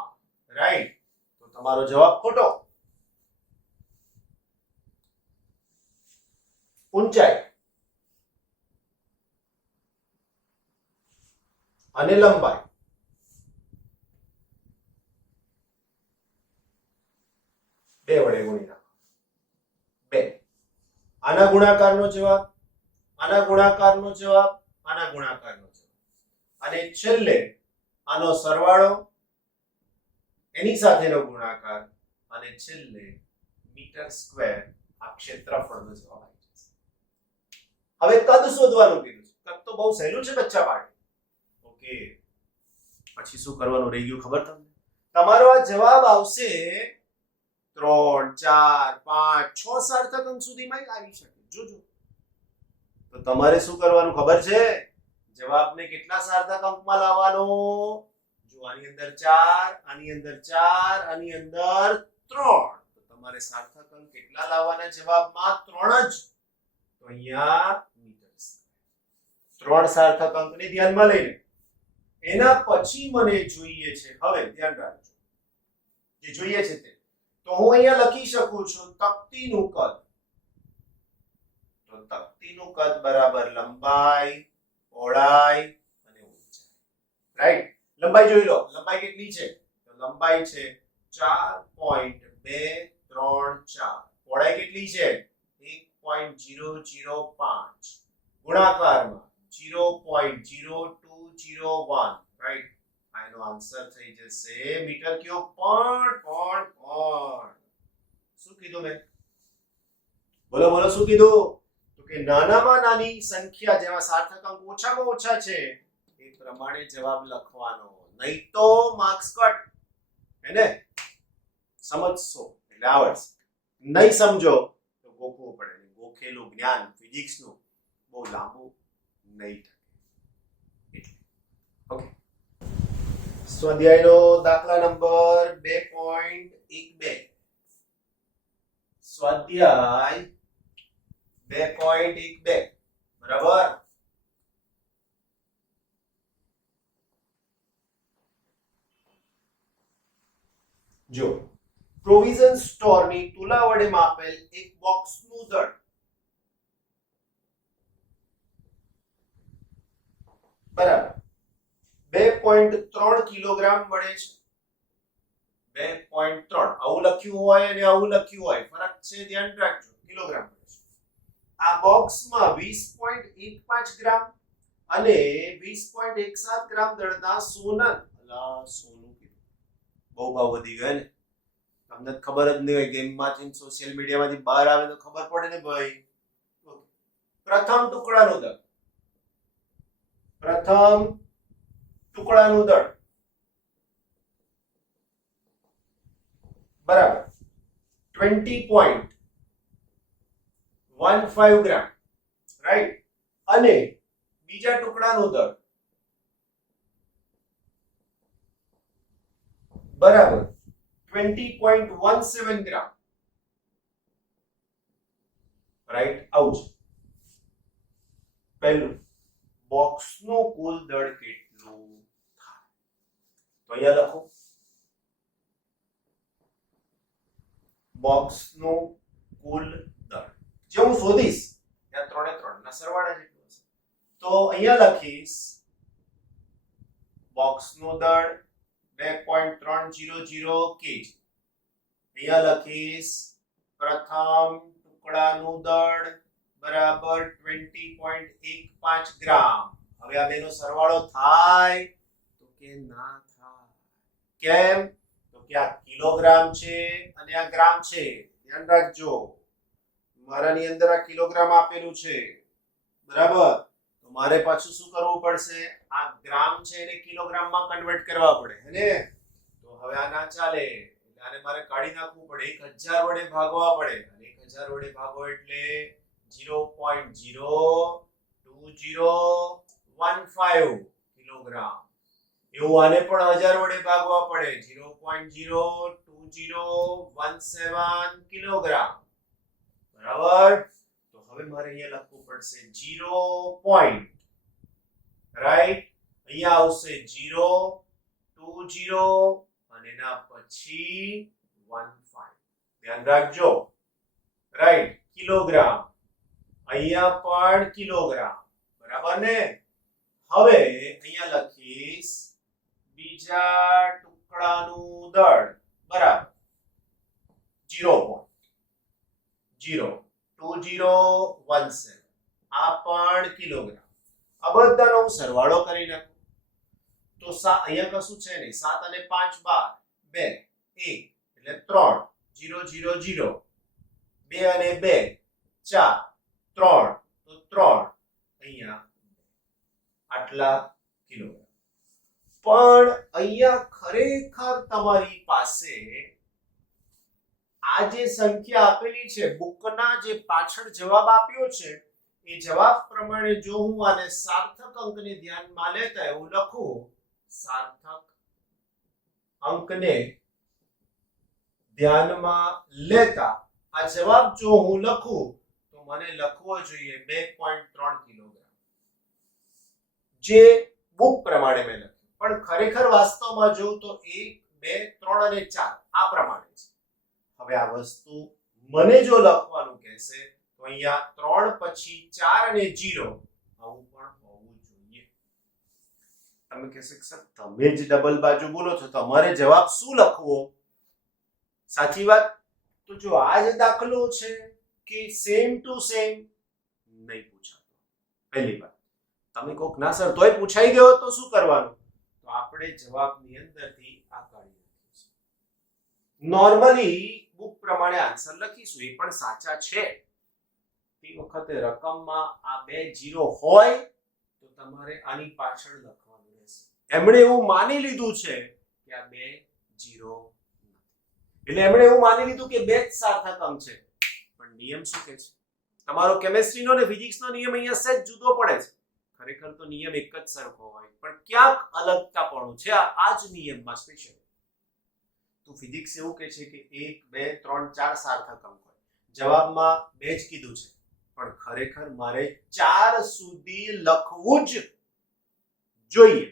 રાઈટ, તો તમારો જવાબ ખોટો. ઊંચાઈ અને લંબાઈ બે વડે ગુણી નાખો. 2 આના ગુણાકારનો જવાબ, આના ગુણાકારનો જવાબ, આના ગુણાકારનો જવાબ, અને છેલ્લે આનો સરવાળો એની સાથેનો ગુણાકાર અને છેલ્લે મીટર સ્ક્વેર આ ક્ષેત્રફળનો જવાબ આવી જશે. હવે કદ શોધવાનું કીધું છે. કદ તો બહુ સહેલું છે બચ્ચા માટે. ઓકે, પછી શું કરવાનું રહી ગયું ખબર તમને? તમારો આ જવાબ આવશે 3, 4, 5, 6 સાર્થક અંક સુધીમાં આવી શકે. જોજો. તો તમારે શું કરવાનું ખબર છે? જવાબને કેટલા સાર્થક અંકમાં લાવવાનો? જો આની અંદર 4, આની અંદર 4, આની અંદર 3. તો તમારે સાર્થક અંક કેટલા લાવવાના જવાબમાં? 3 જ. તો અહીંયા મીટર સ્ક્વેર 3 સાર્થક અંકને ધ્યાનમાં લઈને એના પછી મને જોઈએ છે, હવે ધ્યાન રાખજો, જે જોઈએ છે તે તો હું અહીંયા લખી શકું છું તકતીનું કદ. તો તકતીનું કદ બરાબર લંબાઈ, પહોળાઈ અને ઊંચાઈ. રાઈટ? લંબાઈ જોઈ લો. લંબાઈ કેટલી છે? તો લંબાઈ છે 4.234. પહોળાઈ કેટલી છે? 1.005. ગુણાકારમાં 0.0201. રાઈટ? આનો આન્સર થઈ જશે મીટર ક્યુબ. પણ શું કીધું મેં? બોલો બોલો, શું કીધું? તો કે નાનામાં નાની સંખ્યા જેમાં સાર્થક અંક ઓછામાં ઓછા છે એ પ્રમાણે જવાબ લખવાનો, નહીં તો માર્ક્સ કટ. હેને? સમજશો એટલે આવડશે, નહીં સમજો તો ગોખવું પડે. ગોખેલું જ્ઞાન ફિઝિક્સનું બહુ લાંબુ નહીં થાય. ઓકે, સ્વાધ્યાયનો દાખલા નંબર 2.12. સ્વાધ્યાય 2.12. બરાબર? જો પ્રોવિઝન સ્ટોરની તુલા વડે માપેલ એક બોક્સનું દળ બરાબર 2.3 કિલોગ્રામ મળે છે. 2.3 આવું લખ્યું હોય અને આવું લખ્યું હોય, ફરક છે, ધ્યાન રાખજો. કિલોગ્રામ મળે છે. આ બોક્સમાં 20.15 ગ્રામ અને 20.17 ગ્રામ દળના સોના, સોનું કીધું, બહુ ભાવ વધી ગયો ને. તમને ખબર જ નહીં હોય, ગેમમાંથી સોશિયલ મીડિયામાંથી બહાર આવે તો ખબર પડે ને ભાઈ. પ્રથમ ટુકડાનું દળ, પ્રથમ ટુકડાનું દળ બરાબર 20.15 ગ્રામ. રાઈટ? અને બીજા ટુકડાનું દળ બરાબર 20.17 ગ્રામ. રાઈટ? આવું છે. પહેલું, બોક્સનું કુલ દળ કેટલું થાય? તો અહીંયા લખો બોક્સનું કુલ દળ. જે હું શોધીશ ત્યાં 3 3 ના સરવાળા જેટલું હશે. તો અહીંયા લખીશ બોક્સનું દળ 2.300 kg. અહીંયા લખીશ પ્રથમ ટુકડાનું દળ બરાબર 20.15 ગ્રામ. હવે આ બેનો સરવાળો થાય? તો કે ના થાય. કેમ? તો કે આ કિલોગ્રામ છે અને આ ગ્રામ છે. ધ્યાન રાખજો, મારાની અંદર આ કિલોગ્રામ આપેલું છે બરાબર. તો મારે પાછું શું કરવું પડશે? આ ગ્રામ છે એને કિલોગ્રામમાં કન્વર્ટ કરવા પડે, હેને? તો હવે આ ના ચાલે, એટલે આને મારે કાઢી નાખવું પડે. 1000 વડે ભાગવા પડે અને 1000 વડે ભાગો એટલે 0.02015 કિલોગ્રામ. એવું આને પણ 1000 વડે ભાગવા પડે, 0.02017 કિલોગ્રામ. બરાબર? તો હવે મારે અહીંયા લખવું પડશે 0 પોઈન્ટ. રાઈટ? અહીંયા આવશે 0.20 અને એના પછી 15. ધ્યાન રાખજો. રાઈટ? કિલોગ્રામ. અહીંયા પણ કિલોગ્રામ. બરાબર ને? હવે અહીંયા લખીશ બીજા ટુકડાનું દળ બરાબર 0.02017. આ પણ કિલોગ્રામ. આ બધાનો હું સરવાળો કરી નાખું તો અહીંયા કશું છે નહીં. 7 અને 5 12, 2 1 એટલે 3 0 0 0 2 અને 2 4 3 તો 3 અહીંયા આટલા કિલોગ્રામ. પણ અહીંયા ખરેખર તમારી પાસે આ જે સંખ્યા આપેલી છે બુકના જે પાછળ જવાબ આપ્યો છે એ જવાબ પ્રમાણે જો હું આને સાર્થક અંકને ધ્યાનમાં લેતા એવું લખું, સાર્થક અંકને ધ્યાનમાં લેતા આ જવાબ જો હું લખું તો મને લખવો જોઈએ 2.3 કિલોગ્રામ, જે બુક પ્રમાણે મેં લખ્યું. પણ ખરેખર વાસ્તવમાં જોઉં તો 1 2 3 અને 4 આ પ્રમાણે છે. હવે આ વસ્તુ મને જો લખવાનું કહેશે તો અહીંયા 3 પછી 4 અને 0 આવું પણ હોવું જોઈએ. તમે કહેશો કે સર તમે જ ડબલ બાજુ બોલો છો, તમારે જવાબ શું લખવો? સાચી વાત. તો જો આ જ દાખલો છે કે સેમ ટુ સેમ નહીં પૂછાતો. પહેલી વાત તમે કોક ના સર તોય પૂછાઈ ગયો તો શું કરવાનું? તો આપણે જવાબની અંદરથી આ કાઢી નાખીશું. નોર્મલી બુક પ્રમાણે આન્સર લખીશું, એ પણ સાચા છે. તે વખતે રકમમાં આ 2 0 હોય તો તમારે આની પાછળ લખવાનું રહેશે. એમણે એવું માની લીધું છે કે આ 2 0 એટલે એમણે એવું માની લીધું કે 2 જ સાર્થક અંક છે. પણ નિયમ શું કહે છે? તમારો કેમેસ્ટ્રીનો ને ફિઝિક્સનો નિયમ અહીંયા સહેજ જુદો પડે છે. ખરેખર તો નિયમ એક જ સરખો હોય, પણ ક્યાંક અલગતાપણું છે આ જ નિયમમાં સ્પેશિયલ. તો ફિઝિક્સ એવું કહે છે કે 1 2 3 4 સાર્થક અંક હોય. જવાબમાં 2 જ કીધું છે, પણ ખરેખર મારે 4 સુધી લખવું જ જોઈએ.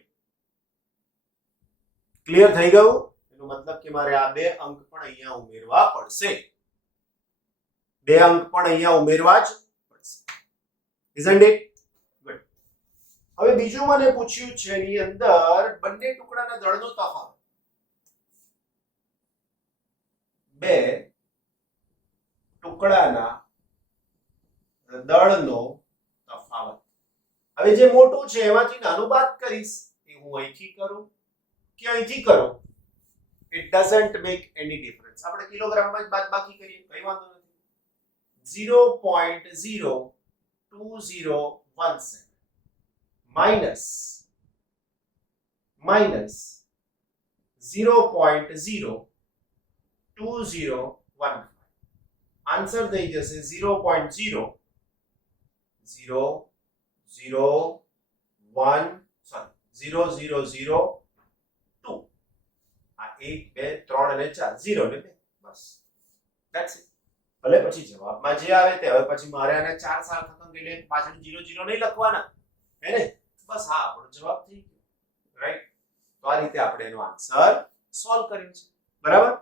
ક્લિયર થઈ ગયું? એનો મતલબ કે મારે આ 2 અંક પણ અહીંયા ઉમેરવા પડશે. 2 અંક પણ અહીંયા ઉમેરવા જ પડશે. Isn't it? ગુડ. હવે બીજું મને પૂછ્યું છે એની અંદર બંને ટુકડાના દળનો તફાવત. 2 ટુકડાના દળનો તફાવત. હવે જે મોટું છે એમાંથી નાનું બાદ કરીશ, એ હું અહીંથી કરું કે અહીંથી કરું, it doesn't make any difference. આપણે કિલોગ્રામમાં જ બાદબાકી કરીએ, કઈ વાંધો નથી. 0.02017 minus 0.02015. આન્સર થઈ જશે 0.00012. આ 1 2 3 અને 4 0 ને 2 બસ. That's it. ભલે પછી જવાબમાં જે આવે તે. હવે પછી મારે આને 4 સાર્થક અંક એટલે પાછળ 0 0 નહીં લખવાના, હે ને? બસ હા, આપણો જવાબ થઈ ગયો. રાઈટ? તો આ રીતે આપણે એનો આન્સર સોલ્વ કર્યો છે. બરાબર?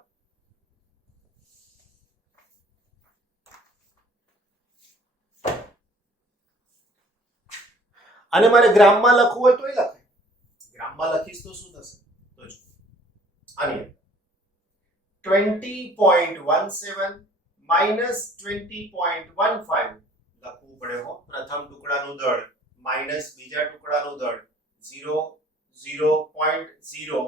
અને મારે ગ્રામમાં લખવું હોય તોય લખાય. ગ્રામમાં લખીશ તો શું થશે? તો જો આની 20.17 minus 20.15 લખવું પડે હો. પ્રથમ ટુકડાનું દળ માઇનસ બીજા ટુકડાનું દળ 0.0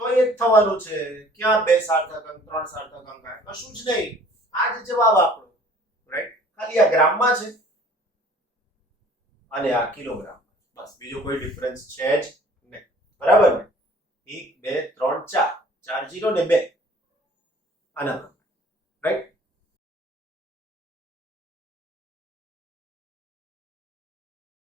તો એ જ થવાનું છે. ક્યાં 2 સાર્થક અંક 3 સાર્થક અંક આવે? કશું જ નહીં. આ જ જવાબ આપણો. રાઈટ? ખાલી આ ગ્રામમાં છે અને આ કિલોગ્રામ. બસ બીજો કોઈ ડિફરન્સ છે જ નહીં. બરાબર ને? 1 2 3 4 4 0 ને 2 આના